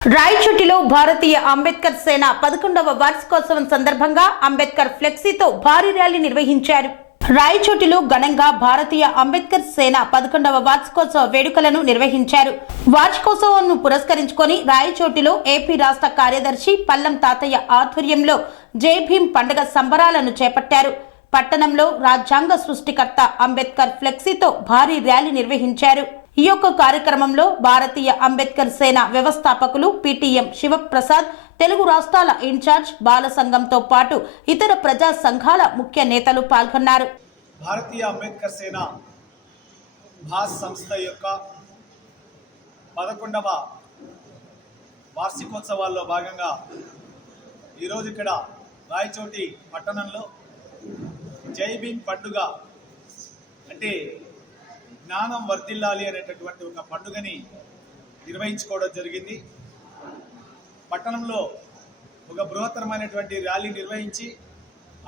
రాయచోటిలో భారతీయ అంబేద్కర్ సేన 11వ వార్షికోత్సవం సందర్భంగా అంబేద్కర్ ఫ్లెక్సీతో భారీ ర్యాలీ నిర్వహించారు. రాయచోటిలో ఘనంగా భారతీయ అంబేద్కర్ సేన 11వ వార్షికోత్సవ వేడుకలను నిర్వహించారు. వార్షికోత్సవాన్ని పురస్కరించుకొని రాయచోటిలో ఏపీ రాష్ట్ర కార్యదర్శి పల్లం తాతయ్య ఆధ్వర్యంలో జై భీం పండుగ సంబరాలను చేపట్టారు. పట్టణంలో రాజ్యాంగ సృష్టికర్త అంబేద్కర్ ఫ్లెక్సీతో భారీ ర్యాలీ నిర్వహించారు. ఈ యొక్క కార్యక్రమంలో భారతీయ అంబేద్కర్ సేన వ్యవస్థాపకులు పిటిఎం శివప్రసాద్, తెలుగు రాష్ట్రాల ఇన్ఛార్జ్ బాల సంఘంతో పాటు ఇతర ప్రజా సంఘాల ముఖ్య నేతలు పాల్గొన్నారు. భారతీయ అంబేద్కర్ సేన భాస్ సంస్థ యొక్క 11వ వార్షికోత్సవాల్లో భాగంగా ఈరోజు ఇక్కడ రాయచోటి పట్టణంలో జై భీమ్ పండుగ అంటే జ్ఞానం వర్ధిల్లాలి అనేటటువంటి ఒక పండుగని నిర్వహించుకోవడం జరిగింది. పట్టణంలో ఒక బృహత్తరమైనటువంటి ర్యాలీ నిర్వహించి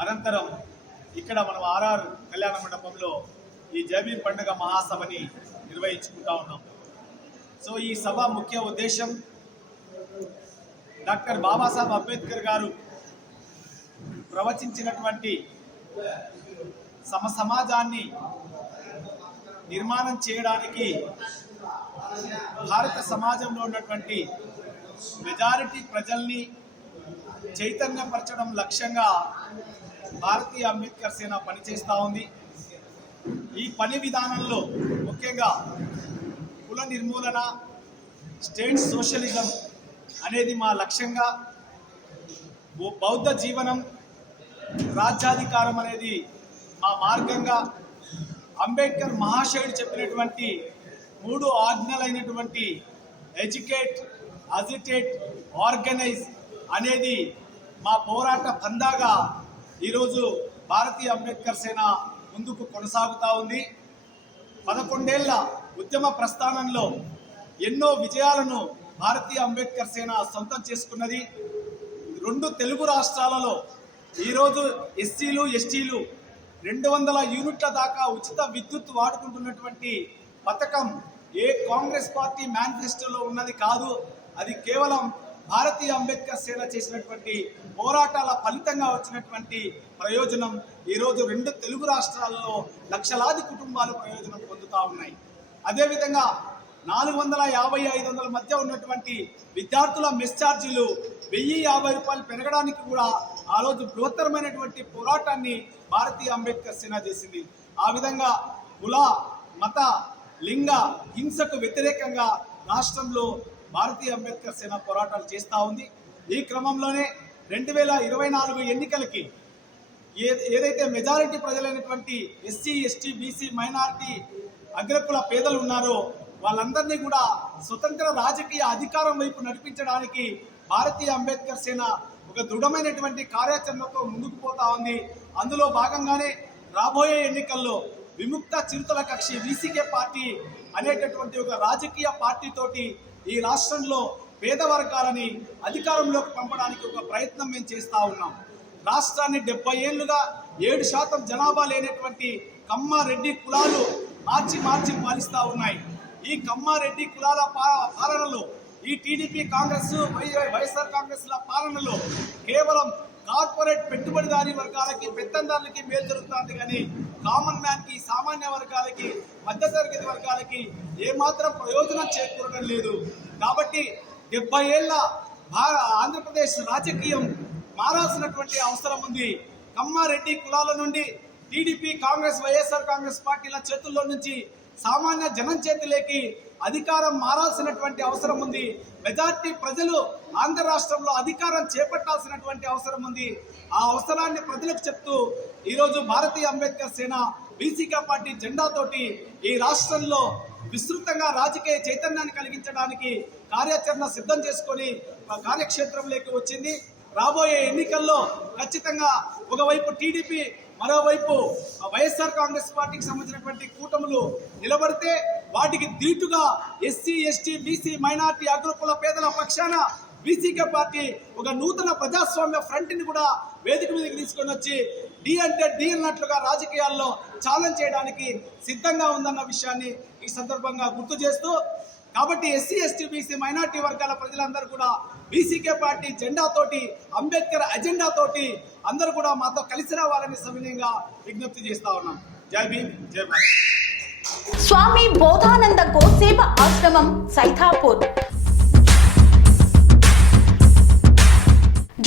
అనంతరం ఇక్కడ మనం ఆర్ఆర్ కళ్యాణ మండపంలో ఈ జై భీమ్ పండుగ మహాసభని నిర్వహించుకుంటా ఉన్నాం. సో ఈ సభ ముఖ్య ఉద్దేశం డాక్టర్ బాబాసాహెబ్ అంబేద్కర్ గారు ప్రవచించినటువంటి సమాజాన్ని నిర్మాణం చేయడానికి భారత సమాజంలో ఉన్నటువంటి మెజారిటీ ప్రజల్ని చైతన్యపరచడం లక్ష్యంగా భారతీయ అంబేద్కర్ సేన పనిచేస్తూ ఉంది. ఈ పని విధానంలో ముఖ్యంగా కుల నిర్మూలన, స్టేట్ సోషలిజం అనేది మా లక్ష్యంగా, బౌద్ధ జీవనం, రాజ్యాధికారం అనేది మా మార్గంగా, అంబేద్కర్ మహాశయుడు చెప్పినటువంటి 3 ఆజ్ఞలైనటువంటి ఎడ్యుకేట్, అజిటేట్, ఆర్గనైజ్ అనేది మా పోరాట పందాగా ఈరోజు భారతీయ అంబేద్కర్ సేన ముందుకు కొనసాగుతూ ఉంది. 11 ఏళ్ల ఉద్యమ ప్రస్థానంలో ఎన్నో విజయాలను భారతీయ అంబేద్కర్ సేన సొంతం చేసుకున్నది. 2 తెలుగు రాష్ట్రాలలో ఈరోజు ఎస్సీలు, ఎస్టీలు 200 యూనిట్ల దాకా ఉచిత విద్యుత్ వాడుకుంటున్నటువంటి పథకం ఏ కాంగ్రెస్ పార్టీ మేనిఫెస్టోలో ఉన్నది కాదు. అది కేవలం భారతీయ అంబేద్కర్ సేన చేసినటువంటి పోరాటాల ఫలితంగా వచ్చినటువంటి ప్రయోజనం. ఈరోజు 2 తెలుగు రాష్ట్రాల్లో లక్షలాది కుటుంబాలు ప్రయోజనం పొందుతూ ఉన్నాయి. అదేవిధంగా 450-500 మధ్య ఉన్నటువంటి విద్యార్థుల మెస్ ఛార్జీలు 1050 రూపాయలు పెరగడానికి కూడా ఆ రోజు బృహత్తరమైనటువంటి పోరాటాన్ని భారతీయ అంబేద్కర్ సేన చేసింది. ఆ విధంగా కుల, మత, లింగ హింసకు వ్యతిరేకంగా రాష్ట్రంలో భారతీయ అంబేద్కర్ సేన పోరాటాలు చేస్తూ ఉంది. ఈ క్రమంలోనే 2024 ఎన్నికలకి ఏదైతే మెజారిటీ ప్రజలైనటువంటి ఎస్సీ, ఎస్టీ, బీసీ, మైనారిటీ, అగ్రకుల పేదలు ఉన్నారో వాళ్ళందరినీ కూడా స్వతంత్ర రాజకీయ అధికారం వైపు నడిపించడానికి భారతీయ అంబేద్కర్ సేన ఒక దృఢమైనటువంటి కార్యాచరణతో ముందుకు పోతా ఉంది. అందులో భాగంగానే రాబోయే ఎన్నికల్లో విముక్త చిరుతల కక్షి వీసీకే పార్టీ అనేటటువంటి ఒక రాజకీయ పార్టీతోటి ఈ రాష్ట్రంలో పేద వర్గాలని అధికారంలోకి పంపడానికి ఒక ప్రయత్నం మేము చేస్తూ ఉన్నాం. రాష్ట్రాన్ని 70 ఏళ్లుగా 7% జనాభా లేనటువంటి కమ్మారెడ్డి కులాలు మార్చి పాలిస్తూ ఉన్నాయి. ఈ కమ్మారెడ్డి కులాల పాలనలో ఈ టీడీపీ, కాంగ్రెస్, వైఎస్ఆర్ కాంగ్రెస్ల పాలనలో కేవలం కార్పొరేట్ పెట్టుబడిదారీ వర్గాలకి, పెత్తందారులకి మేలు జరుగుతుంది కానీ కామన్ మ్యాన్కి, సామాన్య వర్గాలకి, మధ్యతరగతి వర్గాలకి ఏమాత్రం ప్రయోజనం చేకూరడం లేదు. కాబట్టి 70 ఏళ్ల ఆంధ్రప్రదేశ్ రాజకీయం మారాల్సినటువంటి అవసరం ఉంది. కమ్మారెడ్డి కులాల నుండి టీడీపీ, కాంగ్రెస్, వైఎస్ఆర్ కాంగ్రెస్ పార్టీల చేతుల్లో నుంచి సామాన్య జనం చేతిలోకి అధికారం మారాల్సినటువంటి అవసరం ఉంది. మెజార్టీ ప్రజలు ఆంధ్ర రాష్ట్రంలో అధికారం చేపట్టాల్సినటువంటి అవసరం ఉంది. ఆ అవసరాన్ని ప్రజలకు చెప్తూ ఈరోజు భారతీయ అంబేద్కర్ సేన బీసీకే పార్టీ జెండాతోటి ఈ రాష్ట్రంలో విస్తృతంగా రాజకీయ చైతన్యాన్ని కలిగించడానికి కార్యాచరణ సిద్ధం చేసుకొని కార్యక్షేత్రంలోకి వచ్చింది. రాబోయే ఎన్నికల్లో ఖచ్చితంగా ఒకవైపు టీడీపీ, మరోవైపు వైఎస్ఆర్ కాంగ్రెస్ పార్టీకి సంబంధించినటువంటి కూటములు నిలబడితే వాటికి ధీటుగా ఎస్సీ, ఎస్టీ, బీసీ, మైనార్టీ, అగ్రకుల పేదల పక్షాన బీసీకే పార్టీ ఒక నూతన ప్రజాస్వామ్య ఫ్రంట్ని కూడా వేదిక మీదకి తీసుకొని వచ్చి డి అంటే డి అన్నట్లుగా రాజకీయాల్లో ఛాలెంజ్ చేయడానికి సిద్ధంగా ఉందన్న విషయాన్ని ఈ సందర్భంగా గుర్తు చేస్తూ కాబట్టి ఎస్సీ ఎస్టీ బీసీ మైనార్టీ వర్గాల ప్రజలందరూ కూడా బీసీకే పార్టీ జెండాతోటి అంబేద్కర్ అజెండాతోటి అందరూ కూడా మాతో కలిసి రావాలని సవినయంగా విజ్ఞప్తి చేస్తా ఉన్నాం. జై భీమ్, జై భారత్. స్వామి బోధానంద గోసేవ ఆశ్రమం సైథాపూర్.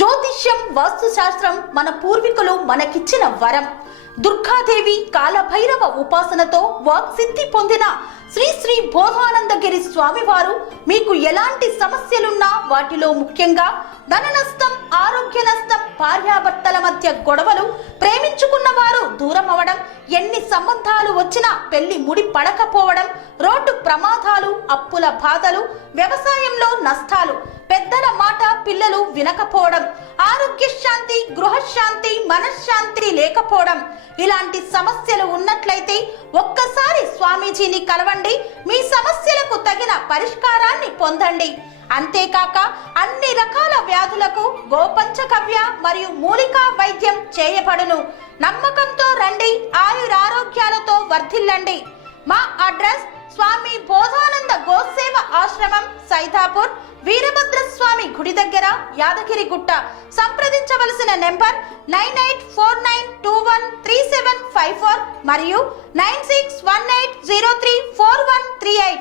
జ్యోతిష్యం, వాస్తుశాస్త్రం మన పూర్వీకులు మనకిచ్చిన వరం. దుర్గాదేవి, కాలభైరవ ఉపాసనతో వాక్సిద్ధి పొందిన శ్రీ శ్రీ బోధానందగిరి స్వామివారు మీకు ఎలాంటి సమస్యలున్నా, వాటిలో ముఖ్యంగా ధన నష్టం, ఆరోగ్య నష్టం, భార్యాభర్తల మధ్య గొడవలు, ప్రేమించుకున్న వారు దూరం అవడం, ఎన్ని సంబంధాలు వచ్చినా పెళ్లి ముడి పడకపోవడం, రోడ్డు ప్రమాదాలు, అప్పుల బాధలు, వ్యవసాయంలో నష్టాలు, పెద్దల మాట పిల్లలు వినకపోవడం, ఆరోగ్య శాంతి, గృహశాంతి, మనశ్శాంతి లేకపోవడం, ఇలాంటి సమస్యలు ఉన్నట్లయితే ఒక్కసారి స్వామీజీని కలవండి. మీ సమస్యలకు తగిన పరిష్కారాన్ని పొందండి. అంతేకాక అన్ని రకాల వ్యాధులకు గోపంచకవ్య మరియు మూలికా వైద్యం చేయబడును. నమ్మకంతో రండి, ఆయురారోగ్యాలతో వర్ధిల్లండి. మా అడ్రస్ స్వామి బోధానంద గోసేవ ఆశ్రమం, సైథాపూర్, వీరభద్రస్వామి గుడి దగ్గర, యాదగిరిగుట్ట. సంప్రదించవలసిన నెంబర్ 9849213754 మరియు 9618034138.